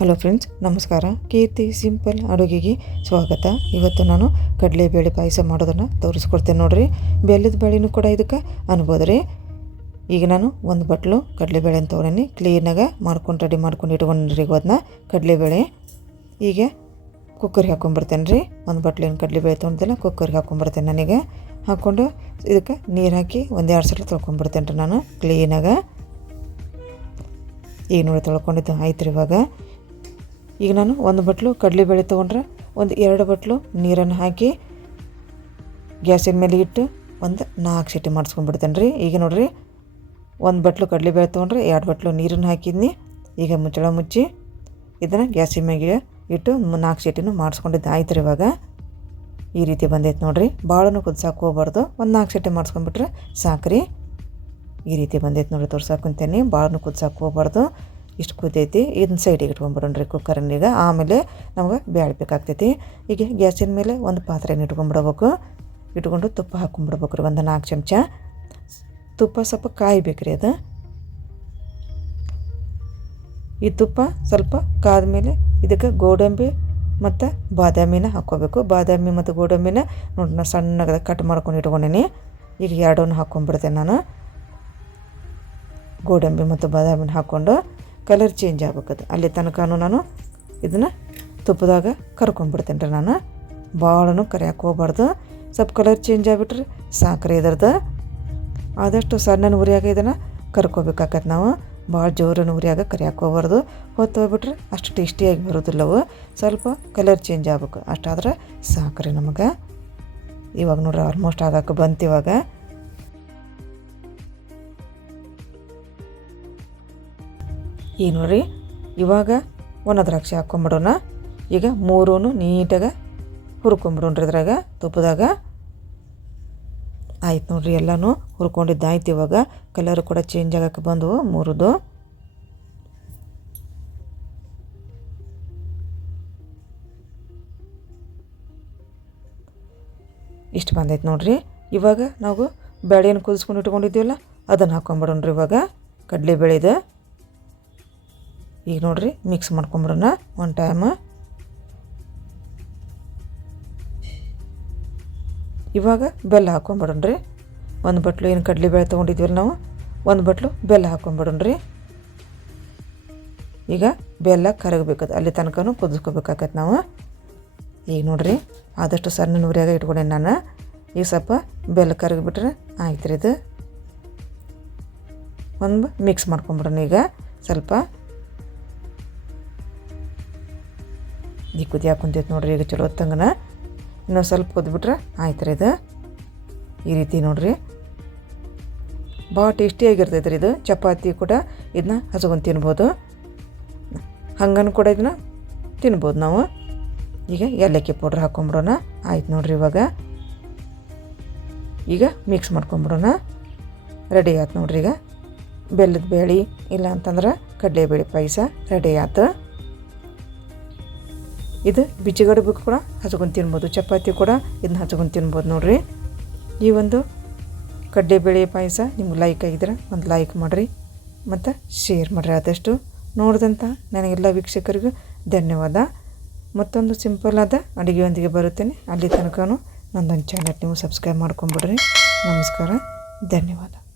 Hello friends, ನಮಸ್ಕಾರ. ಕೀರ್ತಿ simple ಅಡುಗೆಗೆ ಸ್ವಾಗತ. ಇವತ್ತು ನಾನು ಕಡಲೆಬೇಳೆ ಪಾಯಸ ಮಾಡೋದನ್ನು ತೋರಿಸ್ಕೊಡ್ತೇನೆ ನೋಡಿರಿ. ಬೆಲ್ಲದ ಬೇಳೆನೂ ಕೂಡ ಇದಕ್ಕೆ ಅನ್ಬೋದು ರೀ. ಈಗ ನಾನು ಒಂದು ಬಟ್ಲು ಕಡಲೆಬೇಳೆ ಅಂತ ತೊಗೊಂಡೀನಿ. ಕ್ಲೀನಾಗ ಮಾಡ್ಕೊಂಡು ರೆಡಿ ಮಾಡ್ಕೊಂಡು ಇಟ್ಕೊಂಡ್ರಿ ಅದನ್ನ ಕಡಲೆಬೇಳೆ. ಈಗ ಕುಕ್ಕರ್ಗೆ ಹಾಕೊಂಡ್ಬರ್ತೇನೆ ರೀ. ಒಂದು ಬಟ್ಲೇನು ಕಡಲೆಬೇಳೆ ತೊಗೊಂಡಿದ್ದೆಲ್ಲ ಕುಕ್ಕರ್ಗೆ ಹಾಕೊಂಡ್ಬರ್ತೇನೆ ನನಗೆ. ಹಾಕ್ಕೊಂಡು ಇದಕ್ಕೆ ನೀರು ಹಾಕಿ ಒಂದು ಎರಡು ಸಲ ತೊಳ್ಕೊಂಡ್ಬಿಡ್ತೇನೆ ರೀ ನಾನು. ಕ್ಲೀನಾಗ ಈಗ ನೋಡಿ ತೊಳ್ಕೊಂಡಿದ್ದು, ಆಯ್ತು ರೀ ಇವಾಗ. ಈಗ ನಾನು ಒಂದು ಬಟ್ಲು ಕಡಲೆಬೇಳೆ ತೊಗೊಂಡ್ರೆ ಒಂದು ಎರಡು ಬಟ್ಲು ನೀರನ್ನು ಹಾಕಿ ಗ್ಯಾಸಿನ ಮೇಲೆ ಇಟ್ಟು ಒಂದು ನಾಲ್ಕು ಸೀಟಿ ಮಾಡಿಸ್ಕೊಂಡ್ಬಿಡ್ತೇನೆ ರೀ. ಈಗ ನೋಡಿರಿ, ಒಂದು ಬಟ್ಲು ಕಡಲೆಬೇಳೆ ತೊಗೊಂಡ್ರೆ ಎರಡು ಬಟ್ಲು ನೀರನ್ನು ಹಾಕಿದ್ನಿ. ಈಗ ಮುಚ್ಚಳ ಮುಚ್ಚಿ ಇದನ್ನು ಗ್ಯಾಸಿನ ಮೇಲೆ ಇಟ್ಟು ನಾಲ್ಕು ಸಿಟಿನೂ ಮಾಡಿಸ್ಕೊಂಡಿದ್ದು ಆಯ್ತು ರೀ ಇವಾಗ. ಈ ರೀತಿ ಬಂದೈತೆ ನೋಡಿರಿ. ಭಾಳನೂ ಕುದಿಸಾಕೆ ಹೋಗ್ಬಾರ್ದು. ಒಂದು ನಾಲ್ಕು ಸೀಟಿ ಮಾಡಿಸ್ಕೊಂಡ್ಬಿಟ್ರೆ ಸಾಕ್ರಿ. ಈ ರೀತಿ ಬಂದೈತೆ ನೋಡಿ ತೋರ್ಸಾಕೊಂತೇನೆ ಭಾಳನೂ ಕುದ್ಸಾಕೆ ಹೋಗ್ಬಾರ್ದು. ಇಷ್ಟು ಕುದೈತಿ ಇದನ್ನ ಸೈಡಿಗೆ ಇಟ್ಕೊಂಡ್ಬಿಡೋಣ್ರಿ ಕುಕ್ಕರ್ನೀಗ ಆಮೇಲೆ ನಮ್ಗೆ ಬೇಳೆ ಈಗ ಗ್ಯಾಸಿನ ಮೇಲೆ ಒಂದು ಪಾತ್ರೆನ ಇಟ್ಕೊಂಡ್ಬಿಡ್ಬೇಕು. ಇಟ್ಕೊಂಡು ತುಪ್ಪ ಹಾಕ್ಕೊಂಡ್ಬಿಡ್ಬೇಕು ರೀ ಒಂದು ನಾಲ್ಕು ಚಮಚ. ತುಪ್ಪ ಸ್ವಲ್ಪ ಕಾಯ್ಬೇಕು ರೀ ಅದು. ಈ ತುಪ್ಪ ಸ್ವಲ್ಪ ಕಾದ ಮೇಲೆ ಇದಕ್ಕೆ ಗೋಡಂಬಿ ಮತ್ತು ಬಾದಾಮಿನ ಹಾಕ್ಕೋಬೇಕು. ಬಾದಾಮಿ ಮತ್ತು ಗೋಡಂಬಿನ ನೋಡಿ ನಾನು ಸಣ್ಣಗೆ ಕಟ್ ಮಾಡ್ಕೊಂಡು ಇಟ್ಕೊಂಡಿನಿ. ಈಗ ಎರಡನ್ನು ಹಾಕ್ಕೊಂಡ್ಬಿಡ್ತೇನೆ ನಾನು. ಗೋಡಂಬಿ ಮತ್ತು ಬಾದಾಮಿನ ಹಾಕ್ಕೊಂಡು ಕಲರ್ ಚೇಂಜ್ ಆಗ್ಬೇಕದು. ಅಲ್ಲಿ ತನಕ ನಾನು ಇದನ್ನು ತುಪ್ಪದಾಗ ಕರ್ಕೊಂಡ್ಬಿಡ್ತೇನೆ ರೀ ನಾನು. ಭಾಳನು ಕರಿಯಕ್ಕೆ ಹೋಗ್ಬಾರ್ದು. ಸ್ವಲ್ಪ ಕಲರ್ ಚೇಂಜ್ ಆಗಿಬಿಟ್ರೆ ಸಾಕ್ರಿ ಇದ್ರದ್ದು ಆದಷ್ಟು ಸಣ್ಣ ಉರಿಯಾಗ ಇದನ್ನು ಕರ್ಕೋಬೇಕಾಗತ್ತೆ ನಾವು. ಭಾಳ ಜೋರನ್ನು ಉರಿಯಾಗ ಕರಿಯಕ್ಕೆ ಹೋಗ್ಬಾರ್ದು. ಹೊತ್ತು ಹೋಗ್ಬಿಟ್ರೆ ಅಷ್ಟು ಟೇಸ್ಟಿಯಾಗಿ ಬರೋದಿಲ್ಲವು ಸ್ವಲ್ಪ ಕಲರ್ ಚೇಂಜ್ ಆಗ್ಬೇಕು. ಅಷ್ಟಾದ್ರೆ ಸಾಕ್ರಿ ನಮಗೆ. ಇವಾಗ ನೋಡ್ರಿ ಆಲ್ಮೋಸ್ಟ್ ಆಗಕ್ಕೆ ಬಂತು ಇವಾಗ. ಈಗ ನೋಡ್ರಿ, ಇವಾಗ ಒಣ ದ್ರಾಕ್ಷಿ ಹಾಕ್ಕೊಂಬಿಡೋಣ ಈಗ ಮೂರೂ ನೀಟಾಗಿ ಹುರ್ಕೊಂಬಿಡೋಣ್ರಿ ಇದ್ರಾಗ, ತುಪ್ಪದಾಗ. ಆಯ್ತು ನೋಡ್ರಿ, ಎಲ್ಲನೂ ಹುರ್ಕೊಂಡಿದ್ದಾಯ್ತು ಇವಾಗ. ಕಲರ್ ಕೂಡ ಚೇಂಜ್ ಆಗಕ್ಕೆ ಬಂದವು ಮೂರದು. ಇಷ್ಟು ಬಂದೈತೆ ನೋಡ್ರಿ. ಇವಾಗ ನಾವು ಬೇಳೆಯನ್ನು ಕುದಿಸ್ಕೊಂಡು ಇಟ್ಕೊಂಡಿದ್ದೀವಲ್ಲ, ಅದನ್ನು ಹಾಕ್ಕೊಂಬಿಡೋಣ್ರಿ ಇವಾಗ. ಕಡಲೆಬೇಳೆದು. ಈಗ ನೋಡಿರಿ ಮಿಕ್ಸ್ ಮಾಡ್ಕೊಂಬಿಡೋಣ ಒನ್ ಟೈಮ್ ಇವಾಗ ಬೆಲ್ಲ ಹಾಕ್ಕೊಂಬಿಡೋಣ್ರಿ ಒಂದು ಬಟ್ಲು ಏನು ಕಡಲೆಬೇಳೆ ತೊಗೊಂಡಿದ್ವಲ್ಲ ನಾವು? ಒಂದು ಬಟ್ಲು ಬೆಲ್ಲ ಹಾಕ್ಕೊಂಬಿಡೋಣ್ರಿ ಈಗ ಬೆಲ್ಲ ಕರಗಬೇಕದು, ಅಲ್ಲಿ ತನಕನೂ ಕುದಿಸ್ಕೋಬೇಕಾಗತ್ತೆ ನಾವು. ಈಗ ನೋಡಿರಿ, ಆದಷ್ಟು ಸಣ್ಣ ನೂರಿಯಾಗ ಇಟ್ಕೊಂಡೇನೆ ನಾನು. ಈಗ ಸ್ವಲ್ಪ ಬೆಲ್ಲ ಕರಗಿಬಿಟ್ರೆ ಆಯ್ತು ರೀ ಇದು. ಒಂದು ಮಿಕ್ಸ್ ಮಾಡ್ಕೊಂಬಿಡೋಣ ಈಗ. ಸ್ವಲ್ಪ ಈ ಕುದಿಯಾಕೆ ಕುಂತೈತೆ ನೋಡ್ರಿ, ಈಗ ಚಲೋ ಹೊತ್ತಂಗನ. ಇನ್ನೊಂದು ಸ್ವಲ್ಪ ಕುದ್ಬಿಟ್ರೆ ಆಯ್ತು ರೀ ಇದು. ಈ ರೀತಿ ನೋಡ್ರಿ. ಭಾಳ ಟೇಸ್ಟಿಯಾಗಿರ್ತೈತೆ ರೀ ಇದು. ಚಪಾತಿ ಕೂಡ ಇದನ್ನ ಹಚ್ಕೊಂಡು ತಿನ್ಬೋದು. ಹಂಗನ್ನು ಕೂಡ ಇದನ್ನ ತಿನ್ಬೋದು ನಾವು. ಈಗ ಏಲಕ್ಕಿ ಪೌಡ್ರ್ ಹಾಕ್ಕೊಂಬಿಡೋಣ ಆಯ್ತು ನೋಡ್ರಿ ಇವಾಗ. ಈಗ ಮಿಕ್ಸ್ ಮಾಡ್ಕೊಂಬಿಡೋಣ. ರೆಡಿ ಆಯ್ತು ನೋಡ್ರಿ ಈಗ. ಬೆಲ್ಲದ ಬೇಳೆ ಇಲ್ಲ ಅಂತಂದ್ರೆ ಕಡಲೆಬೇಳೆ ಪಾಯಸ ರೆಡಿ ಆಯ್ತು ಇದು ಬಿಚ್ಚಿಗಡ್ಬೇಕು ಕೂಡ ಹಚ್ಕೊಂಡು ತಿನ್ಬೋದು. ಚಪಾತಿ ಕೂಡ ಇದನ್ನ ಹಚ್ಕೊಂಡು ತಿನ್ಬೋದು ನೋಡಿರಿ. ಈ ಒಂದು ಕಡ್ಲೆಬೇಳೆ ಪಾಯಸ ನಿಮ್ಗೆ ಲೈಕ್ ಆಗಿದ್ರೆ ಒಂದು ಲೈಕ್ ಮಾಡಿರಿ ಮತ್ತು ಶೇರ್ ಮಾಡಿರಿ ಆದಷ್ಟು. ನೋಡಿದಂಥ ನನಗೆಲ್ಲ ವೀಕ್ಷಕರಿಗೂ ಧನ್ಯವಾದ. ಮತ್ತೊಂದು ಸಿಂಪಲ್ ಆದ ಅಡುಗೆಯೊಂದಿಗೆ ಬರುತ್ತೇನೆ. ಅಲ್ಲಿ ತನಕ ನಂದೊಂದು ಚಾನಲ್ ನೀವು ಸಬ್ಸ್ಕ್ರೈಬ್ ಮಾಡ್ಕೊಂಬಿಡ್ರಿ. ನಮಸ್ಕಾರ. ಧನ್ಯವಾದ.